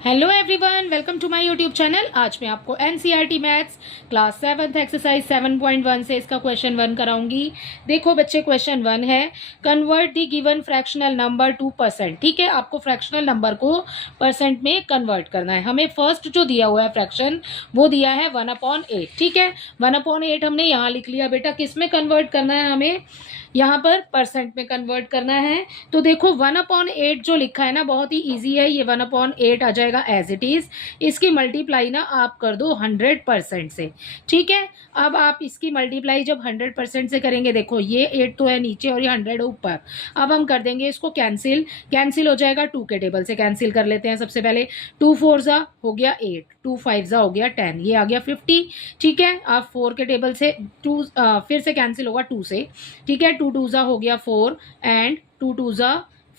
Hello everyone, welcome to my YouTube channel. आज मैं आपको एनसीईआरटी मैथ्स क्लास 7 एक्सरसाइज 7.1 से इसका क्वेश्चन 1 कराऊंगी। देखो बच्चे, क्वेश्चन 1 है convert the given fractional number two percent. ठीक है, आपको फ्रैक्शनल नंबर को परसेंट में कन्वर्ट करना है। हमें फर्स्ट जो दिया हुआ है फ्रैक्शन वो दिया है 1/8। ठीक है, 1/8 हमने यहाँ लिख लिया। बेटा किस में कन्वर्ट करना है? हमें यहाँ पर परसेंट में कन्वर्ट करना है। तो देखो 1/8 जो लिखा है ना, बहुत ही इजी है। ये 1/8 आ जाएगा एज इट इज। इसकी मल्टीप्लाई ना आप कर दो 100% से। ठीक है, अब आप इसकी मल्टीप्लाई जब 100% से करेंगे, देखो ये 8 तो है नीचे और ये 100 है ऊपर। अब हम कर देंगे इसको कैंसिल। कैंसिल हो जाएगा 2 के टेबल से। कैंसिल कर लेते हैं सबसे पहले। 2 4 जा हो गया 8, 2 5 जा हो गया 10, ये आ गया 50। ठीक है, अब 4 के टेबल से 2 फिर से कैंसिल होगा 2 से। ठीक है, 2 2 जा हो गया 4 एंड 2 2 जा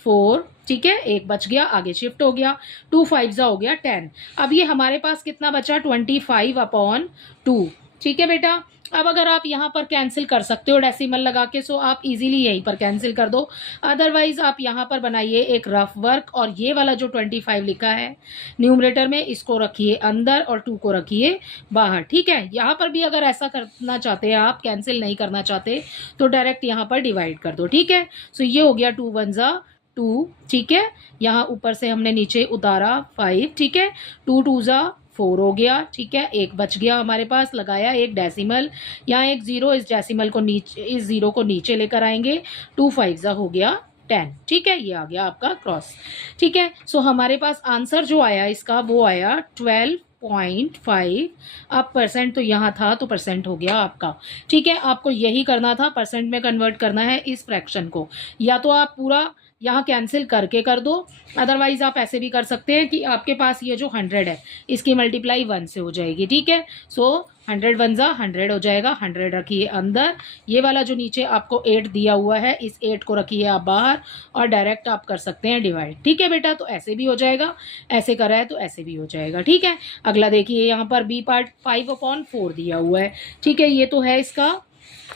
4। ठीक है, एक बच गया, आगे शिफ्ट हो गया। 2 5 जा हो गया 10। अब ये हमारे पास कितना बचा? 25/2। ठीक है बेटा, अब अगर आप यहाँ पर कैंसिल कर सकते हो डेसिमल लगा के, सो आप इजीली यहीं पर कैंसिल कर दो। अदरवाइज आप यहाँ पर बनाइए एक रफ वर्क, और ये वाला जो 25 लिखा है न्यूमरेटर में, इसको रखिए अंदर और 2 को रखिए बाहर। ठीक है, यहाँ पर भी अगर ऐसा करना चाहते हैं आप, कैंसिल नहीं करना चाहते, तो डायरेक्ट यहाँ पर डिवाइड कर दो। ठीक है, सो ये हो गया 2 1 जा 2। ठीक है, यहाँ ऊपर से हमने नीचे उतारा 5। ठीक है, 2 2 जा 4 हो गया। ठीक है, एक बच गया हमारे पास, लगाया एक डेसिमल, यहाँ एक जीरो, इस डेसिमल को नीचे, इस जीरो को नीचे लेकर आएंगे। 2 5 जा हो गया 10। ठीक है, ये आ गया आपका क्रॉस। ठीक है, सो हमारे पास आंसर जो आया इसका वो आया 12.5। अब परसेंट तो यहाँ था तो परसेंट हो गया आपका। ठीक है, आपको यही करना था, परसेंट में कन्वर्ट करना है इस फ्रैक्शन को। या तो आप पूरा यहाँ कैंसिल करके कर दो, अदरवाइज आप ऐसे भी कर सकते हैं कि आपके पास ये जो 100 है इसकी मल्टीप्लाई 1 से हो जाएगी। ठीक है, सो 100 1 जा 100 हो जाएगा। 100 रखिए अंदर, ये वाला जो नीचे आपको 8 दिया हुआ है इस 8 को रखिए आप बाहर, और डायरेक्ट आप कर सकते हैं डिवाइड। ठीक है बेटा, तो ऐसे भी हो जाएगा, ऐसे करा है तो ऐसे भी हो जाएगा। ठीक है, अगला देखिए, यहाँ पर बी पार्ट 5/4 दिया हुआ है। ठीक है, ये तो है इसका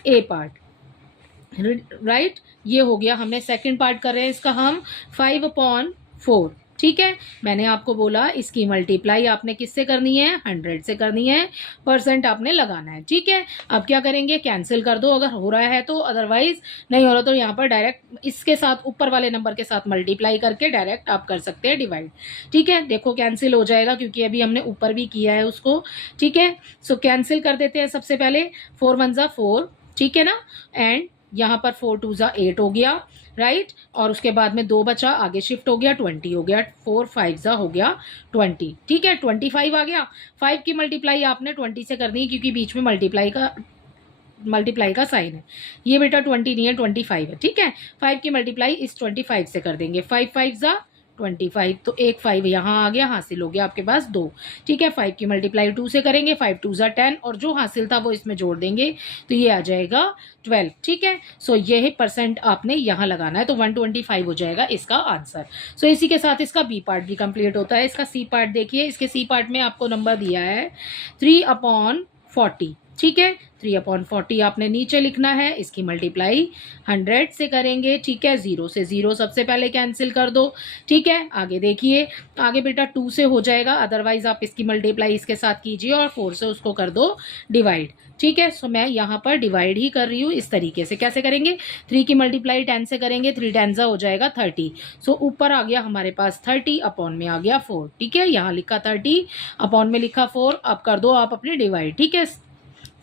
ए पार्ट, राइट। ये हो गया, हमने सेकंड पार्ट कर रहे हैं इसका हम 5/4। ठीक है, मैंने आपको बोला इसकी मल्टीप्लाई आपने किससे करनी है? 100 से करनी है, परसेंट आपने लगाना है। ठीक है, अब क्या करेंगे? कैंसिल कर दो अगर हो रहा है तो, अदरवाइज नहीं हो रहा तो यहाँ पर डायरेक्ट इसके साथ ऊपर वाले नंबर के साथ मल्टीप्लाई करके डायरेक्ट आप कर सकते हैं डिवाइड। ठीक है, देखो कैंसिल हो जाएगा क्योंकि अभी हमने ऊपर भी किया है उसको। ठीक है, सो कैंसिल कर देते हैं सबसे पहले। 4 1 जा 4। ठीक है ना, एंड यहाँ पर 4 2 जा 8 हो गया, राइट। और उसके बाद में 2 बचा, आगे शिफ्ट हो गया 20 हो गया। 4 5 जा हो गया 20। ठीक है, 25 आ गया। 5 की मल्टीप्लाई आपने 20 से करनी है क्योंकि बीच में मल्टीप्लाई का साइन है। ये बेटा 20 नहीं है, 25 है। ठीक है, 5 की मल्टीप्लाई इस 25 से कर देंगे। 5 5 जा 25, तो एक 5 यहाँ आ गया, हासिल हो गया आपके पास 2। ठीक है, 5 की मल्टीप्लाई 2 से करेंगे, 5 2 जा 10, और जो हासिल था वो इसमें जोड़ देंगे तो ये आ जाएगा 12। ठीक है, सो ये परसेंट आपने यहाँ लगाना है, तो 125 हो जाएगा इसका आंसर। सो इसी के साथ इसका बी पार्ट भी कंप्लीट होता है। इसका सी पार्ट देखिए, इसके सी पार्ट में आपको नंबर दिया है 3/40। ठीक है, 3/40 आपने नीचे लिखना है, इसकी मल्टीप्लाई 100 से करेंगे। ठीक है, 0 से 0 सबसे पहले कैंसिल कर दो। ठीक है, आगे देखिए, आगे बेटा 2 से हो जाएगा, अदरवाइज आप इसकी मल्टीप्लाई इसके साथ कीजिए और 4 से उसको कर दो डिवाइड। ठीक है, सो मैं यहाँ पर डिवाइड ही कर रही हूँ इस तरीके से। कैसे करेंगे? 3 की मल्टीप्लाई 10 से करेंगे, 3 10 हो जाएगा 30। सो ऊपर आ गया हमारे पास 30, अपॉन में आ गया 4। ठीक है, यहाँ लिखा 30, अपॉन में लिखा 4। अब कर दो आप अपने डिवाइड। ठीक है,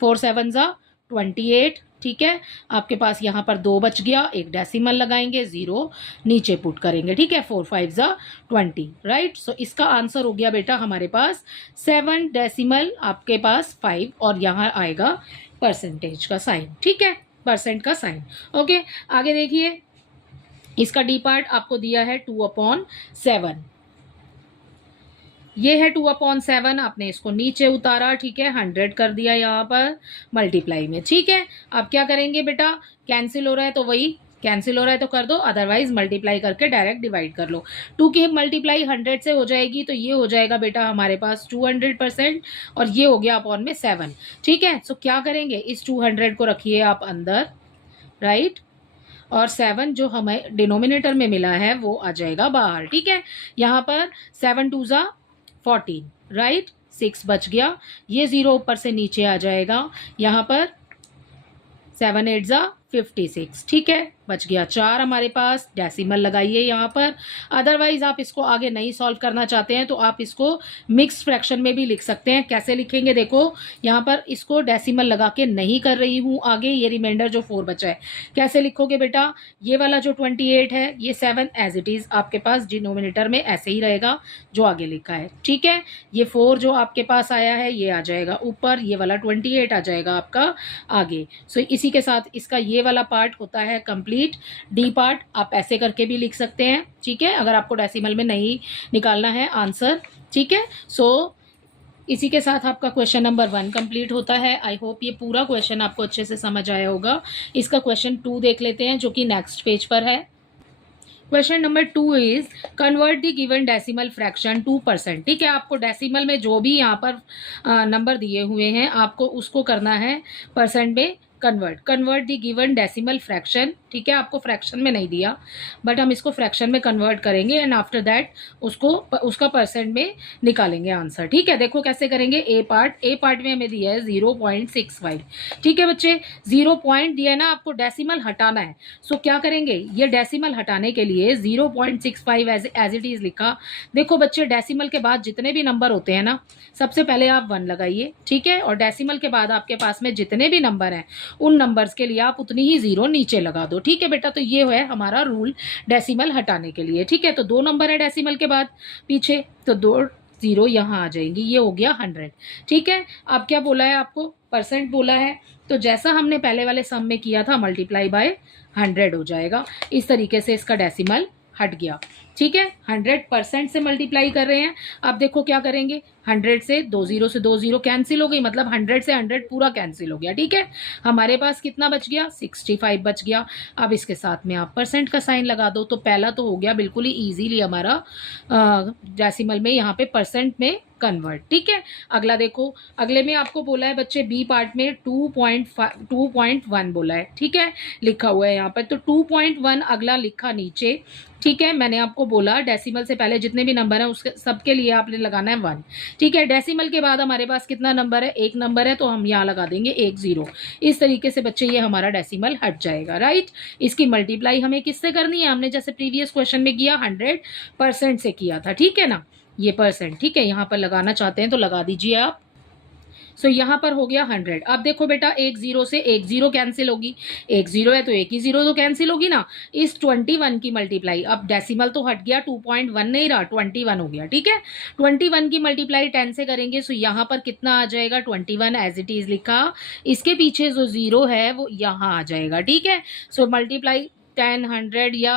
4 7 जा 28। ठीक है, आपके पास यहाँ पर 2 बच गया, एक डेसिमल लगाएंगे, 0 नीचे पुट करेंगे। ठीक है, 4 5 जा 20, राइट। सो इसका आंसर हो गया बेटा हमारे पास 7 डेसिमल आपके पास 5, और यहाँ आएगा परसेंटेज का साइन। ठीक है, परसेंट का साइन। ओके, आगे देखिए, इसका डी पार्ट आपको दिया है 2/7। ये है 2/7, आपने इसको नीचे उतारा। ठीक है, 100 कर दिया यहाँ पर मल्टीप्लाई में। ठीक है, अब क्या करेंगे बेटा? कैंसिल हो रहा है तो वही, कैंसिल हो रहा है तो कर दो, अदरवाइज मल्टीप्लाई करके डायरेक्ट डिवाइड कर लो। 2 की मल्टीप्लाई 100 से हो जाएगी, तो ये हो जाएगा बेटा हमारे पास 200%, और ये हो गया अपॉन में 7। ठीक है, सो क्या करेंगे? इस 200 को रखिए आप अंदर, राइट, और 7 जो हमें डिनोमिनेटर में मिला है वो आ जाएगा बाहर। ठीक है, यहाँ पर 7 2 जा 14, राइट। 6 बच गया, ये 0 ऊपर से नीचे आ जाएगा, यहाँ पर 7 8 जा 56, ठीक है। बच गया 4 हमारे पास, डेसिमल लगाइए यहाँ पर। अदरवाइज आप इसको आगे नहीं सॉल्व करना चाहते हैं तो आप इसको मिक्स फ्रैक्शन में भी लिख सकते हैं। कैसे लिखेंगे, देखो यहाँ पर इसको डेसिमल लगा के नहीं कर रही हूँ आगे, ये रिमाइंडर जो 4 बचा है। कैसे लिखोगे बेटा, ये वाला जो 28 है, ये 7 एज इट इज आपके पास डिनोमिनेटर में ऐसे ही रहेगा जो आगे लिखा है, ठीक है। ये 4 जो आपके पास आया है ये आ जाएगा ऊपर, ये वाला 28 आ जाएगा आपका आगे। सो इसी के साथ इसका ये वाला पार्ट होता है कंप्लीट। डी पार्ट आप ऐसे करके भी लिख सकते हैं, ठीक है, अगर आपको डेसिमल में नहीं निकालना है आंसर, ठीक है। सो इसी के साथ आपका क्वेश्चन नंबर 1 कंप्लीट होता है। आई होप ये पूरा क्वेश्चन आपको अच्छे से समझ आया होगा। इसका क्वेश्चन 2 देख लेते हैं जो कि नेक्स्ट पेज पर है। Question number 2 is convert the given decimal fraction 2%, ठीक है। आपको डेसिमल में जो भी यहाँ पर नंबर दिए हुए हैं आपको उसको करना है परसेंट में convert the given decimal fraction, ठीक है। आपको फ्रैक्शन में नहीं दिया बट हम इसको फ्रैक्शन में कन्वर्ट करेंगे एंड आफ्टर दैट उसका परसेंट में निकालेंगे आंसर, ठीक है। देखो कैसे करेंगे। ए पार्ट में हमें दिया है 0.65, ठीक है बच्चे। 0 पॉइंट दिया है ना, आपको डेसिमल हटाना है। सो क्या करेंगे, ये डेसिमल हटाने के लिए 0.65 एज इट इज लिखा। देखो बच्चे, डेसिमल के बाद जितने भी नंबर होते हैं ना, सबसे पहले आप 1 लगाइए, ठीक है, और डेसिमल के बाद आपके पास में जितने भी नंबर हैं उन नंबर्स के लिए आप उतनी ही 0 नीचे लगा दो, ठीक है बेटा। तो ये है हमारा रूल डेसिमल हटाने के लिए, ठीक है। तो 2 नंबर है डेसिमल के बाद पीछे, तो 2 0 यहाँ आ जाएंगी, ये हो गया 100, ठीक है। अब क्या बोला है आपको, परसेंट बोला है, तो जैसा हमने पहले वाले सम में किया था मल्टीप्लाई बाय 100 हो जाएगा। इस तरीके से इसका डेसिमल हट गया, ठीक है। 100% से मल्टीप्लाई कर रहे हैं। अब देखो क्या करेंगे, 100 से 2 0 से 2 0 कैंसिल हो गई, मतलब 100 से 100 पूरा कैंसिल हो गया, ठीक है। हमारे पास कितना बच गया, 65 बच गया। अब इसके साथ में आप परसेंट का साइन लगा दो, तो पहला तो हो गया बिल्कुल ही इजीली हमारा डेसिमल में यहाँ पे परसेंट में कन्वर्ट, ठीक है। अगला देखो, अगले में आपको बोला है बच्चे बी पार्ट में 2.1 बोला है, ठीक है, लिखा हुआ है यहाँ पर। तो 2.1 अगला लिखा नीचे, ठीक है। मैंने आपको बोला डेसिमल से पहले जितने भी नंबर हैं उसके सबके लिए आपने लगाना है 1, ठीक है। डेसिमल के बाद हमारे पास कितना नंबर है, 1 नंबर है, तो हम यहाँ लगा देंगे 1 0। इस तरीके से बच्चे ये हमारा डेसिमल हट जाएगा, राइट। इसकी मल्टीप्लाई हमें किससे करनी है, हमने जैसे प्रीवियस क्वेश्चन में किया 100% से किया था, ठीक है ना, ये परसेंट, ठीक है। यहाँ पर लगाना चाहते हैं तो लगा दीजिए आप। सो यहाँ पर हो गया 100। अब देखो बेटा, 1 0 से 1 0 कैंसिल होगी, 1 0 है तो 1 ही 0 तो कैंसिल होगी ना। इस 21 की मल्टीप्लाई, अब डेसिमल तो हट गया, 2.1 नहीं रहा, 21 हो गया, ठीक है। 21 की मल्टीप्लाई 10 से करेंगे, सो यहाँ पर कितना आ जाएगा, 21 एज इट इज लिखा, इसके पीछे जो 0 है वो यहाँ आ जाएगा, ठीक है। सो मल्टीप्लाई 10 100 या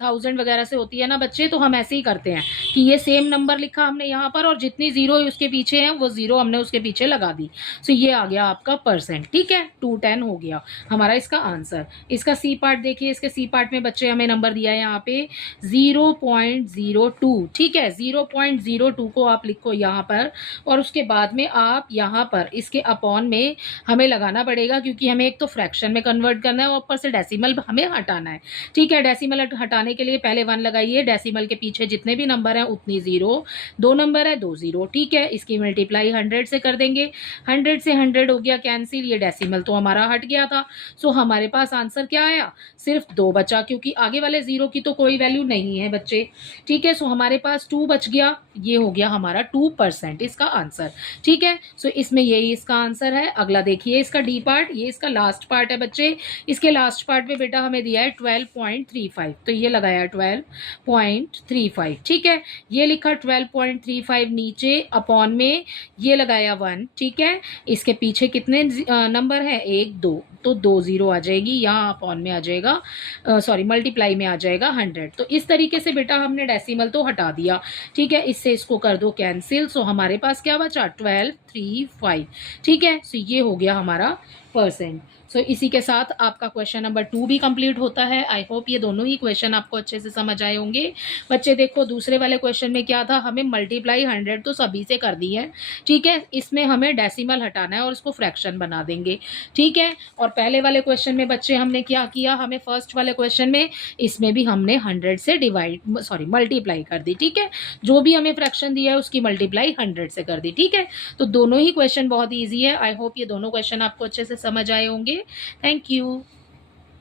1000 वगैरह से होती है ना बच्चे, तो हम ऐसे ही करते हैं कि ये सेम नंबर लिखा हमने यहाँ पर और जितनी 0 उसके पीछे हैं वो 0 हमने उसके पीछे लगा दी। सो ये आ गया आपका परसेंट, ठीक है। 210 हो गया हमारा इसका आंसर। इसका सी पार्ट देखिए, इसके सी पार्ट में बच्चे हमें नंबर दिया है यहाँ पे 0.02, ठीक है। 0.02 को आप लिखो यहाँ पर और उसके बाद में आप यहाँ पर इसके अपॉन में हमें लगाना पड़ेगा, क्योंकि हमें एक तो फ्रैक्शन में कन्वर्ट करना है और ऊपर से डेसिमल हमें हटाना है, ठीक है। डेसिमल हटाने के लिए पहले 1 लगाइए, डेसिमल के पीछे जितने भी नंबर हैं उतनी 0, 2 नंबर है 2 0, ठीक है। इसकी मल्टीप्लाई 100 से कर देंगे, 100 से 100 हो गया कैंसिल, ये डेसिमल तो हमारा हट गया था। सो हमारे पास आंसर क्या आया, सिर्फ 2 बचा, क्योंकि आगे वाले 0 की तो कोई वैल्यू नहीं है बच्चे, ठीक है। सो हमारे पास 2 बच गया, ये हो गया हमारा 2% इसका आंसर, ठीक है। सो इसमें यही इसका आंसर है। अगला देखिए इसका डी पार्ट, ये इसका लास्ट पार्ट है बच्चे। इसके लास्ट पार्ट में बेटा हमें दिया है 12.35, तो ये लगाया 12.35, ठीक है। ये लिखा 12.35 नीचे अपॉन में ये लगाया 1, ठीक है। इसके पीछे कितने नंबर है, 1 2, तो 2 0 आ जाएगी, यहाँ अपॉन में आ जाएगा, सॉरी मल्टीप्लाई में आ जाएगा 100। तो इस तरीके से बेटा हमने डेसिमल तो हटा दिया, ठीक है। इससे इसको कर दो कैंसिल, सो हमारे पास क्या बचा 1235, ठीक है। सो ये हो गया हमारा परसेंट। सो इसी के साथ आपका क्वेश्चन नंबर 2 भी कंप्लीट होता है। आई होप ये दोनों ही क्वेश्चन आपको अच्छे से समझ आए होंगे। बच्चे देखो दूसरे वाले क्वेश्चन में क्या था, हमें मल्टीप्लाई 100 तो सभी से कर दी है, ठीक है। इसमें हमें डेसिमल हटाना है और इसको फ्रैक्शन बना देंगे, ठीक है। और पहले वाले क्वेश्चन में बच्चे हमने क्या किया, हमें फर्स्ट वाले क्वेश्चन में इसमें भी हमने 100 से मल्टीप्लाई कर दी, ठीक है। जो भी हमें फ्रैक्शन दिया है उसकी मल्टीप्लाई 100 से कर दी, ठीक है। तो दोनों ही क्वेश्चन बहुत ईजी है। आई होप ये दोनों क्वेश्चन आपको अच्छे से समझ आए होंगे। Thank you.